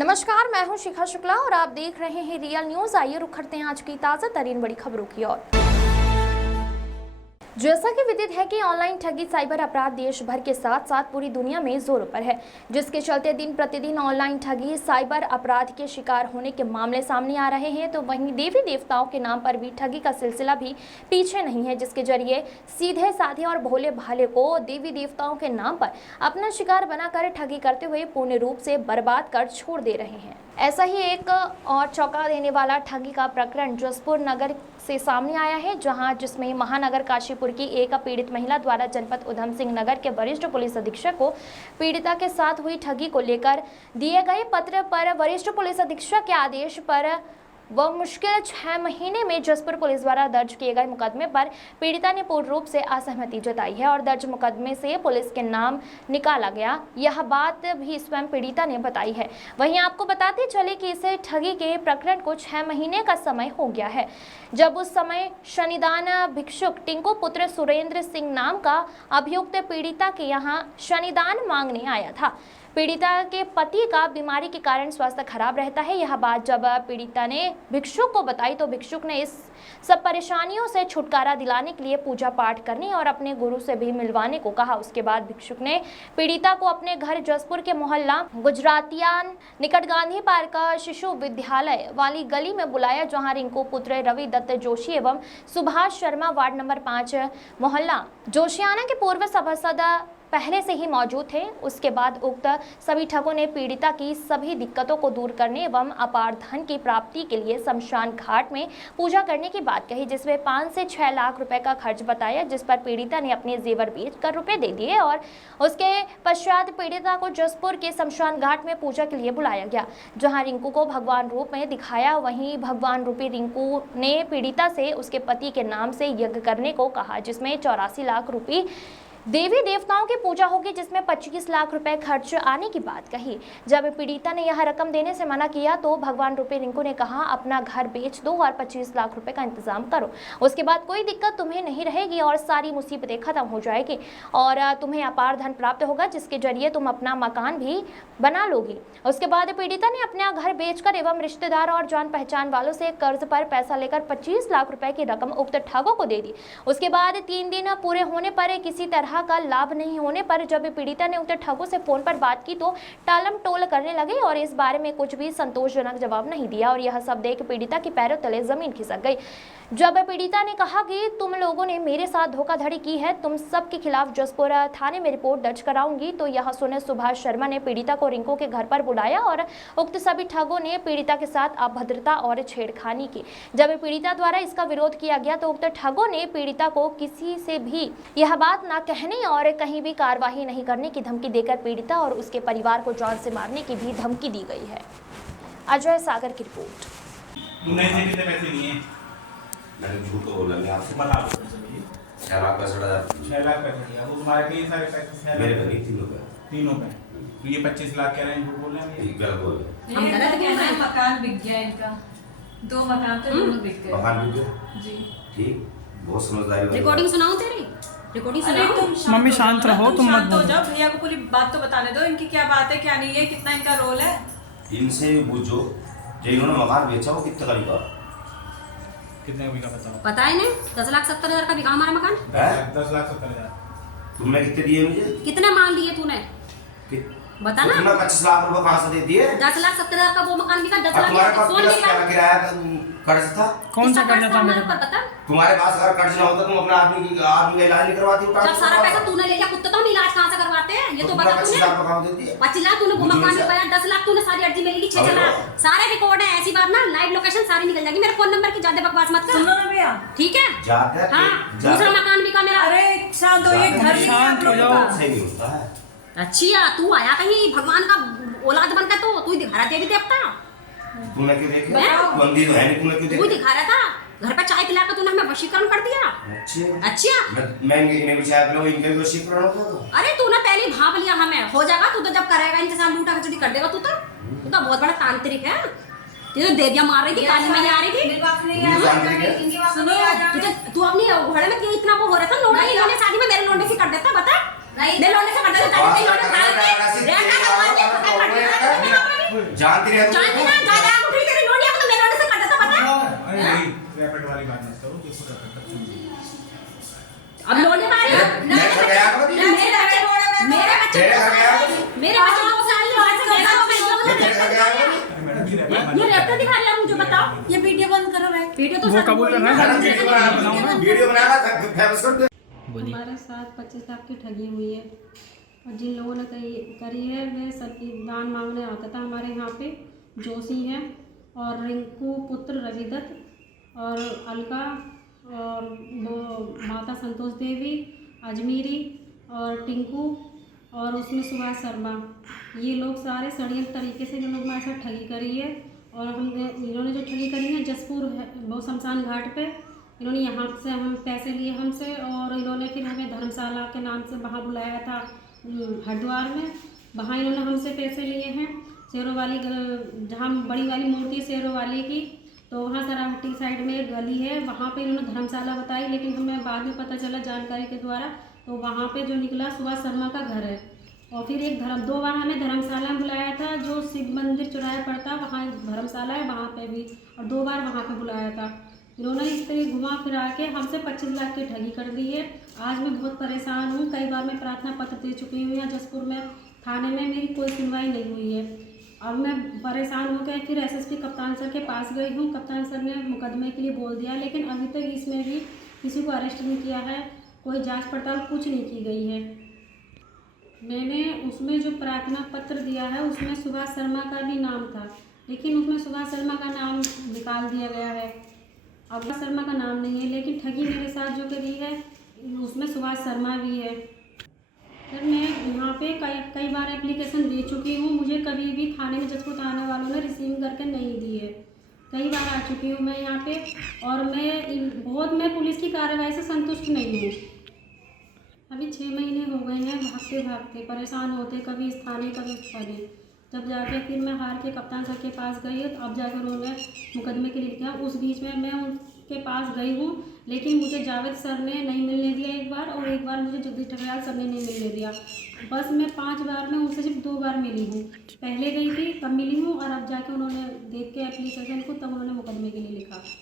नमस्कार, मैं हूं शिखा शुक्ला और आप देख रहे हैं रियल न्यूज। आइए रुक करते हैं आज की ताजा तरीन बड़ी खबरों की ओर। जैसा कि विदित है कि ऑनलाइन ठगी साइबर अपराध देश भर के साथ साथ पूरी दुनिया में जोरों पर है, जिसके चलते दिन प्रतिदिन ऑनलाइन ठगी साइबर अपराध के शिकार होने के मामले सामने आ रहे हैं। तो वहीं देवी देवताओं के नाम पर भी ठगी का सिलसिला भी पीछे नहीं है, जिसके जरिए सीधे साधे और भोले भाले को देवी देवताओं के नाम पर अपना शिकार बनाकर ठगी करते हुए पूर्ण रूप से बर्बाद कर छोड़ दे रहे हैं। ऐसा ही एक और चौंका देने वाला ठगी का प्रकरण जसपुर नगर से सामने आया है, जिसमें महानगर काशीपुर की एक पीड़ित महिला द्वारा जनपद उधम सिंह नगर के वरिष्ठ पुलिस अधीक्षक को पीड़िता के साथ हुई ठगी को लेकर दिए गए पत्र पर वरिष्ठ पुलिस अधीक्षक के आदेश पर वह मुश्किल 6 महीने में जसपुर पुलिस द्वारा दर्ज किए गए मुकदमे पर पीड़िता ने पूर्ण रूप से असहमति जताई है और दर्ज मुकदमे से पुलिस के नाम निकाला गया। यह बात भी स्वयं पीड़िता ने बताई है। वहीं आपको बताते चले कि इस ठगी के प्रकरण को 6 महीने का समय हो गया है, जब उस समय शनिदान भिक्षुक टिंकू पुत्र सुरेंद्र सिंह नाम का अभियुक्त पीड़िता के यहाँ शनिदान मांगने आया था। पीड़िता के पति का बीमारी के कारण स्वास्थ्य खराब रहता है। यह बात जब पीड़िता ने भिक्षुक को बताई तो भिक्षुक ने इस सब परेशानियों से छुटकारा दिलाने के लिए पूजा पाठ करने और अपने गुरु से भी मिलवाने को कहा। उसके बाद भिक्षुक ने पीड़िता को अपने घर जसपुर के मोहल्ला गुजरातियान निकट गांधी पार्क शिशु विद्यालय वाली गली में बुलाया, जहां रिंकू पुत्र रवि दत्त जोशी एवं सुभाष शर्मा वार्ड नंबर 5 मोहल्ला जोशियाना के पूर्व सभासद पहले से ही मौजूद थे। उसके बाद उक्त सभी ठगों ने पीड़िता की सभी दिक्कतों को दूर करने एवं अपार धन की प्राप्ति के लिए शमशान घाट में पूजा करने की बात कही, जिसमें 5 से 6 लाख रुपए का खर्च बताया, जिस पर पीड़िता ने अपने जेवर बेचकर रुपए दे दिए और उसके पश्चात पीड़िता को जसपुर के शमशान घाट में पूजा के लिए बुलाया गया, जहाँ रिंकू को भगवान रूप में दिखाया। वहीं भगवान रूपी रिंकू ने पीड़िता से उसके पति के नाम से यज्ञ करने को कहा, जिसमें 84 लाख रुपये देवी देवताओं की पूजा होगी, जिसमें 25 लाख रुपए खर्च आने की बात कही। जब पीड़िता ने यह रकम देने से मना किया तो भगवान रूपी रिंकू ने कहा, अपना घर बेच दो और 25 लाख रुपए का इंतजाम करो, उसके बाद कोई दिक्कत तुम्हें नहीं रहेगी और सारी मुसीबतें खत्म हो जाएगी और तुम्हें अपार धन प्राप्त होगा, जिसके जरिए तुम अपना मकान भी बना लोगी। उसके बाद पीड़िता ने अपना घर बेचकर एवं रिश्तेदार और जान पहचान वालों से कर्ज पर पैसा लेकर 25 लाख रुपए की रकम उक्त ठगों को दे दी। उसके बाद 3 दिन पूरे होने पर किसी तरह का लाभ नहीं होने पर जब पीड़िता ने उक्त ठगों से फोन पर बात की तो टालम टोल करने लगे और इस बारे में कुछ भी संतोषजनक जवाब नहीं दिया और यह सब देख पीड़िता के पैरों तले जमीन खिसक गई। जब पीड़िता ने कहा कि तुम लोगों ने मेरे साथ धोखाधड़ी की है, तुम सब के खिलाफ जसपुर थाने में रिपोर्ट दर्ज कराऊंगी, तो यह सुने सुभाष शर्मा ने पीड़िता को रिंकू के घर पर बुलाया और उक्त सभी ठगों ने पीड़िता के साथ अभद्रता और छेड़खानी की। जब पीड़िता द्वारा इसका विरोध किया गया तो उक्त ठगों ने पीड़िता को किसी से भी यह बात न कहने और कहीं भी कार्रवाई नहीं करने की धमकी देकर पीड़िता और उसके परिवार को जान से मारने की भी धमकी दी गई है। अजय सागर की रिपोर्ट। कितने पैसे नहीं है? मैंने झूठ तो बोला नहीं आपसे। बता 6 लाख 65,000 6 लाख पैसे दिया वो तुम्हारे कई सारे पैसे मेरे पे नहीं, तीनों पे तो ये 25 लाख कह रहे हैं, झूठ बोल रहे हैं। ये गलत बोल रहे हम गलत कह रहे हैं। मकान बिक गया इनका, 2 मकान तो दोनों बिक गए। मकान बिक गया जी ठीक, बहुत समझदारी वाली रिकॉर्डिंग सुनाऊं तेरी? रिकॉर्डिंग सुनाऊं? मम्मी शांत रहो, तुम मत बोलो। जाओ, भैया को पूरी बात तो बताने दो, इनकी क्या बात है क्या नहीं है, कितना इनका रोल है। इनसे पूछो जो इन्होंने मकान बेचा वो कितने का बिका? कितने का बिका बताओ? पता है नहीं, 10,70,000 का बिका हमारा मकान। 10,70,000 तुमने कितने दिए मुझे? कितने मांग लिए तूने? बता ना। तुमने 25 लाख रुपए कहाँ से दे दिए? 10,70,000 का वो मकान बिका, 10 लाख तुम्हारे पास सोन बिका। क्या किराया कर्ज था? कौन सा कर्ज था मेरे पर पता? तुम्हारे पास अगर कर्ज ना होता तुम अपने आदमी का इलाज नहीं करवाती? जब सारा पैसा तूने ले लिया, कुत्ते तो हम इलाज कहाँ से करवाते हैं? ये तो बता 25 तूने। लाख कहाँ देती है? 25 लाख तूने वो मकान में पाया, 10 लाख तूने सारी अर्जी मेरी ली, 6 लाख सारे रिकॉर्ड है। ऐसी बात ना, लाइव लोकेशन सारी निकल जाएगी। मेरे फोन नंबर की ज्यादा बकवास मत कर। सुनो ना भैया, ठीक है? जाते हाँ, दूसरा मकान बिका मेरा। अरे शांत हो, ये घर शांत हो जाओ। सही नहीं होता है। अच्छा, तू आया कहीं भगवान का औलाद बनकर, तो तू दिखा रहा देवी देवता। तुमने क्यों देखा? मैं? बंदी तो है नहीं, तुमने क्यों तू देखा? दिखा रहा था, घर पे चाय पिलाकर तूने हमें वशीकरण कर दिया। अच्छा, मैं इन्हें भी चाय पिलाऊं, इनके भी वशीकरण हो जाएगा। अरे तू ना पहले ही भाप लिया हमें, हो जाएगा। तू तो जब करेगा इंतजाम लूटा के कर देगा। तू तो बहुत बड़ा तांत्रिक है। तू तो देवियां मार रही थी, काली मैया आ रही थी। सुनो, तू अपनी घोड़े में क्यों इतना वो हो रहा था? लोड़ा ही लोने शादी में मेरे लोने से कर देता, बता। मेरे लोने से कर देता। जानती रहे जानती ना जा उठी तेरी नोटिया को तो मेरे से कटा था पता है? अरे नहीं रैपिड वाली बात मत करो देखो रैपिड अब लोने मारे मैं घर गया कभी मेरे बच्चे मेरे बच्चे को साल मैं घर गया कभी मैडम जी रैपिड ये लैपटॉप दिखा रहा है मुझे बताओ ये वीडियो बंद करो भाई वीडियो तो वो कबूल कर रहा है वीडियो बनाना फेमस कर दे। हमारे साथ 25 लाख की ठगी हुई है और जिन लोगों ने करी है वे सभी दान मांगने आता था हमारे यहाँ पे जोशी हैं और रिंकू पुत्र रविदत्त और अलका और वो माता संतोष देवी अजमीरी और टिंकू और उसमें सुभाष शर्मा, ये लोग सारे षड्यंत्र तरीके से इन लोग हमारे साथ ठगी करी है। और हमने इन्होंने जो ठगी करी है जसपुर वो शमशान घाट पे इन्होंने यहाँ से हम पैसे लिए हमसे और इन्होंने फिर हमें धर्मशाला के नाम से वहाँ बुलाया था हरिद्वार में, वहाँ इन्होंने हमसे पैसे लिए हैं। शेरों वाली जहाँ बड़ी वाली मूर्ति है शेरों वाली की, तो वहाँ सराहटी साइड में एक गली है, वहाँ पे इन्होंने धर्मशाला बताई, लेकिन हमें बाद में पता चला जानकारी के द्वारा तो वहाँ पे जो निकला सुभाष शर्मा का घर है। और फिर दो बार हमें धर्मशाला में बुलाया था, जो शिव मंदिर चौराहे पड़ता वहाँ धर्मशाला है वहाँ पे भी, और 2 बार वहाँ पे बुलाया था। इन्होंने इस तरह घुमा फिरा के हमसे 25 लाख की ठगी कर दी है। आज मैं बहुत परेशान हूँ, कई बार मैं प्रार्थना पत्र दे चुकी हूँ यहाँ जसपुर में थाने में, मेरी कोई सुनवाई नहीं हुई है। अब मैं परेशान होकर फिर एसएसपी कप्तान सर के पास गई हूँ, कप्तान सर ने मुकदमे के लिए बोल दिया, लेकिन अभी तक इसमें भी किसी को अरेस्ट नहीं किया है, कोई जांच पड़ताल कुछ नहीं की गई है। मैंने उसमें जो प्रार्थना पत्र दिया है उसमें सुभाष शर्मा का भी नाम था, लेकिन उसमें सुभाष शर्मा का नाम निकाल दिया गया है। अब सुभाष शर्मा का नाम नहीं है, लेकिन ठगी मेरे साथ जो करी है उसमें सुभाष शर्मा भी है। सर मैं यहाँ पे कई बार एप्लीकेशन दे चुकी हूँ, मुझे कभी भी थाने में जसपुर थाने वालों ने रिसीव करके नहीं दी है। कई बार आ चुकी हूँ मैं यहाँ पे, और मैं पुलिस की कार्रवाई से संतुष्ट नहीं हूँ। अभी 6 महीने हो गए हैं भागते भागते, परेशान होते, कभी इस थाने कभी उस थाने। जब जाके फिर मैं हार के कप्तान सर के पास गई, तो अब जाकर उन्होंने मुकदमे के लिए किया। उस बीच में मैं उनके पास गई हूँ, लेकिन मुझे जावेद सर ने नहीं मिलने दिया एक बार, और एक बार मुझे जगदीश ठकराल सर ने नहीं मिलने दिया। बस मैं 5 बार में उनसे सिर्फ 2 बार मिली हूँ, पहले गई थी तब मिली हूँ, और अब जाके उन्होंने देख के एप्लीकेशन को तब उन्होंने मुकदमे के लिए लिखा।